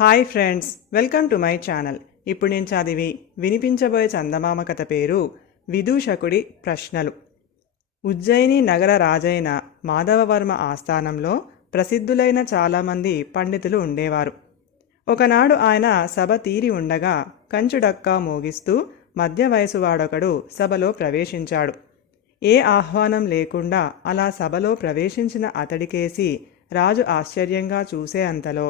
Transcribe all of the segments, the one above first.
Hi friends welcome to my channel. ఇప్పుడు నేను చదివి వినిపించబోయే చందమామ కథ పేరు విదూషకుడి ప్రశ్నలు. ఉజ్జయిని నగర రాజైన మాధవవర్మ ఆస్థానంలో ప్రసిద్ధులైన చాలామంది పండితులు ఉండేవారు. ఒకనాడు ఆయన సభ తీరి ఉండగా కంచుడక్కా మోగిస్తూ మధ్య వయసు వాడొకడు సభలో ప్రవేశించాడు. ఏ ఆహ్వానం లేకుండా అలా సభలో ప్రవేశించిన అతడికేసి రాజు ఆశ్చర్యంగా చూసే అంతలో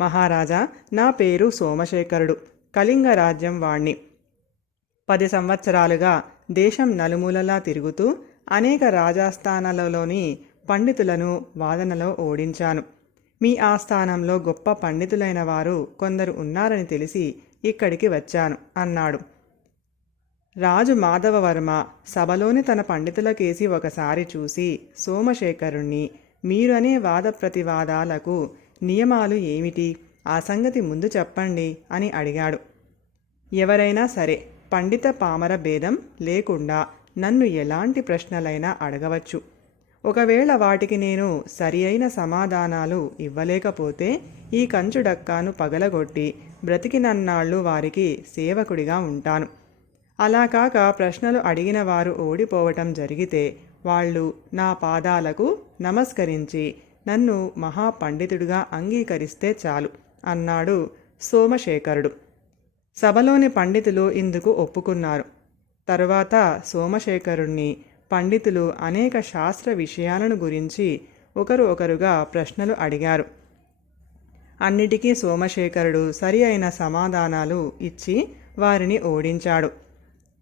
మహారాజా నా పేరు సోమశేఖరుడు. కళింగ రాజ్యం వాణ్ణి. పది సంవత్సరాలుగా దేశం నలుమూలలా తిరుగుతూ అనేక రాజాస్థానాలలోని పండితులను వాదనలో ఓడించాను. మీ ఆస్థానంలో గొప్ప పండితులైన వారు కొందరు ఉన్నారని తెలిసి ఇక్కడికి వచ్చాను అన్నాడు. రాజు మాధవవర్మ సభలోని తన పండితులకేసి ఒకసారి చూసి సోమశేఖరుణ్ణి మీరనే వాద ప్రతివాదాలకు నియమాలు ఏమిటి? ఆ సంగతి ముందు చెప్పండి అని అడిగాడు. ఎవరైనా సరే పండిత పామర భేదం లేకుండా నన్ను ఎలాంటి ప్రశ్నలైనా అడగవచ్చు. ఒకవేళ వాటికి నేను సరి అయిన సమాధానాలు ఇవ్వలేకపోతే ఈ కంచు డక్కాను పగలగొట్టి బ్రతికినన్నాళ్ళు వారికి సేవకుడిగా ఉంటాను. అలా కాక ప్రశ్నలు అడిగిన వారు ఓడిపోవటం జరిగితే వాళ్ళు నా పాదాలకు నమస్కరించి నన్ను మహాపండితుడిగా అంగీకరిస్తే చాలు అన్నాడు సోమశేఖరుడు. సభలోని పండితులు ఇందుకు ఒప్పుకున్నారు. తరువాత సోమశేఖరుణ్ణి పండితులు అనేక శాస్త్ర విషయాలను గురించి ఒకరు ఒకరుగా ప్రశ్నలు అడిగారు. అన్నిటికీ సోమశేఖరుడు సరి అయిన సమాధానాలు ఇచ్చి వారిని ఓడించాడు.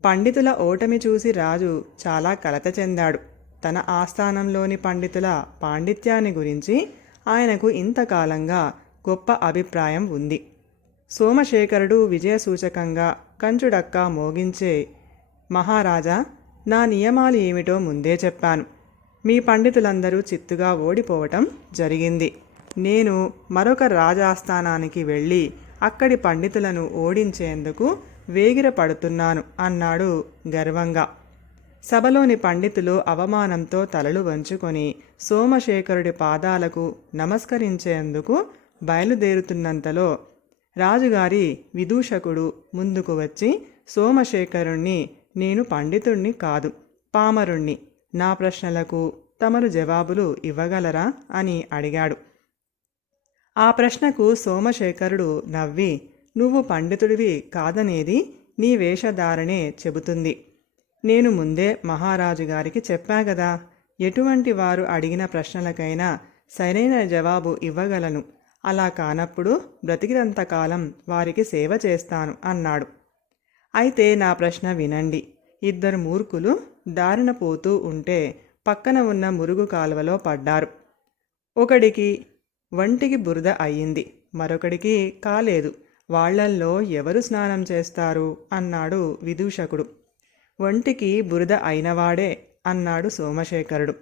పండితుల ఓటమి చూసి రాజు చాలా కలత చెందాడు. తన ఆస్థానంలోని పండితుల పాండిత్యాన్ని గురించి ఆయనకు ఇంతకాలంగా గొప్ప అభిప్రాయం ఉంది. సోమశేఖరుడు విజయసూచకంగా కంచుడక్క మోగించే మహారాజా నా నియమాలు ఏమిటో ముందే చెప్పాను. మీ పండితులందరూ చిత్తుగా ఓడిపోవటం జరిగింది. నేను మరొక రాజాస్థానానికి వెళ్ళి అక్కడి పండితులను ఓడించేందుకు వేగిరపడుతున్నాను అన్నాడు గర్వంగా. సభలోని పండితులు అవమానంతో తలలు వంచుకొని సోమశేఖరుడి పాదాలకు నమస్కరించేందుకు బయలుదేరుతున్నంతలో రాజుగారి విదూషకుడు ముందుకు వచ్చి సోమశేఖరుణ్ణి నేను పండితుణ్ణి కాదు పామరుణ్ణి. నా ప్రశ్నలకు తమరు జవాబులు ఇవ్వగలరా? అని అడిగాడు. ఆ ప్రశ్నకు సోమశేఖరుడు నవ్వి నువ్వు పండితుడివి కాదనేది నీ వేషధారణే చెబుతుంది. నేను ముందే మహారాజు గారికి చెప్పా గదా. ఎటువంటి వారు అడిగిన ప్రశ్నలకైనా సరైన జవాబు ఇవ్వగలను. అలా కానప్పుడు బ్రతికినంతకాలం వారికి సేవ చేస్తాను అన్నాడు. అయితే నా ప్రశ్న వినండి. ఇద్దరు మూర్ఖులు దారిన పోతూ ఉంటే పక్కన ఉన్న మురుగు కాలువలో పడ్డారు. ఒకడికి వంటికి బురద అయ్యింది. మరొకడికి కాలేదు. వాళ్ళల్లో ఎవరు స్నానం చేస్తారు? అన్నాడు విదూషకుడు. ఒంటికి బురద అయినవాడే అన్నాడు సోమశేఖరుడు.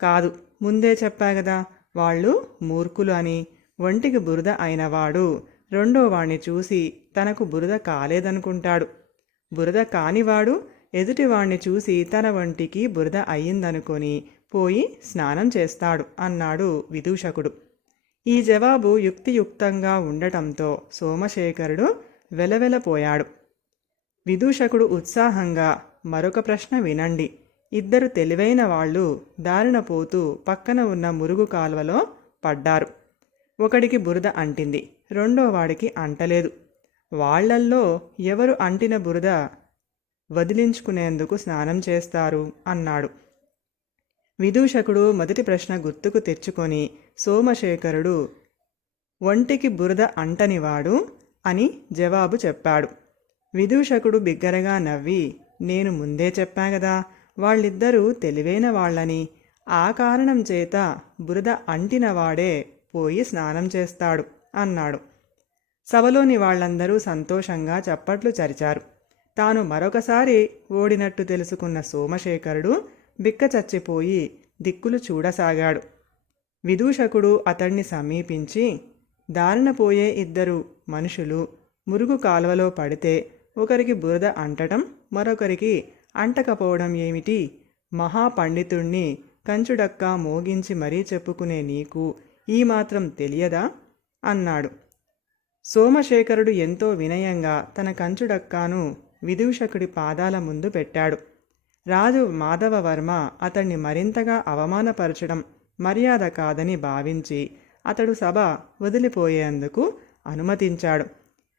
కాదు ముందే చెప్పా కదా వాళ్ళు మూర్ఖులు అని. ఒంటికి బురద అయినవాడు రెండో వాణ్ణి చూసి తనకు బురద కాలేదనుకుంటాడు. బురద కానివాడు ఎదుటివాణ్ణి చూసి తన వంటికి బురద అయ్యిందనుకొని పోయి స్నానం చేస్తాడు అన్నాడు విదూషకుడు. ఈ జవాబు యుక్తియుక్తంగా ఉండటంతో సోమశేఖరుడు వెలవెలపోయాడు. విదూషకుడు ఉత్సాహంగా మరొక ప్రశ్న వినండి. ఇద్దరు తెలివైన వాళ్ళు దారిన పోతూ పక్కన ఉన్న మురుగు కాల్వలో పడ్డారు. ఒకడికి బురద అంటింది రెండో వాడికి అంటలేదు. వాళ్ళల్లో ఎవరు అంటిన బురద వదిలించుకునేందుకు స్నానం చేస్తారు? అన్నాడు. విదూషకుడు మొదటి ప్రశ్న గుర్తుకు తెచ్చుకొని సోమశేఖరుడు ఒంటికి బురద అంటనివాడు అని జవాబు చెప్పాడు. విదూషకుడు బిగ్గరగా నవ్వి నేను ముందే చెప్పా కదా వాళ్ళిద్దరూ తెలివైన వాళ్ళని. ఆ కారణం చేత బురద అంటినవాడే పోయి స్నానం చేస్తాడు అన్నాడు. సభలోని వాళ్ళందరూ సంతోషంగా చప్పట్లు చరిచారు. తాను మరొకసారి ఓడినట్టు తెలుసుకున్న సోమశేఖరుడు బిక్క చచ్చిపోయి దిక్కులు చూడసాగాడు. విదూషకుడు అతణ్ణి సమీపించి దారిన పోయే ఇద్దరు మనుషులు మురుగు కాలువలో పడితే ఒకరికి బురద అంటటం మరొకరికి అంటకపోవడం ఏమిటి? మహాపండితుణ్ణి కంచుడక్క మోగించి మరీ చెప్పుకునే నీకు ఈ మాత్రం తెలియదా? అన్నాడు. సోమశేఖరుడు ఎంతో వినయంగా తన కంచుడక్కాను విదూషకుడి పాదాల ముందు పెట్టాడు. రాజు మాధవవర్మ అతన్ని మరింతగా అవమానపరచడం మర్యాద కాదని భావించి అతడు సభ వదిలిపోయేందుకు అనుమతించాడు.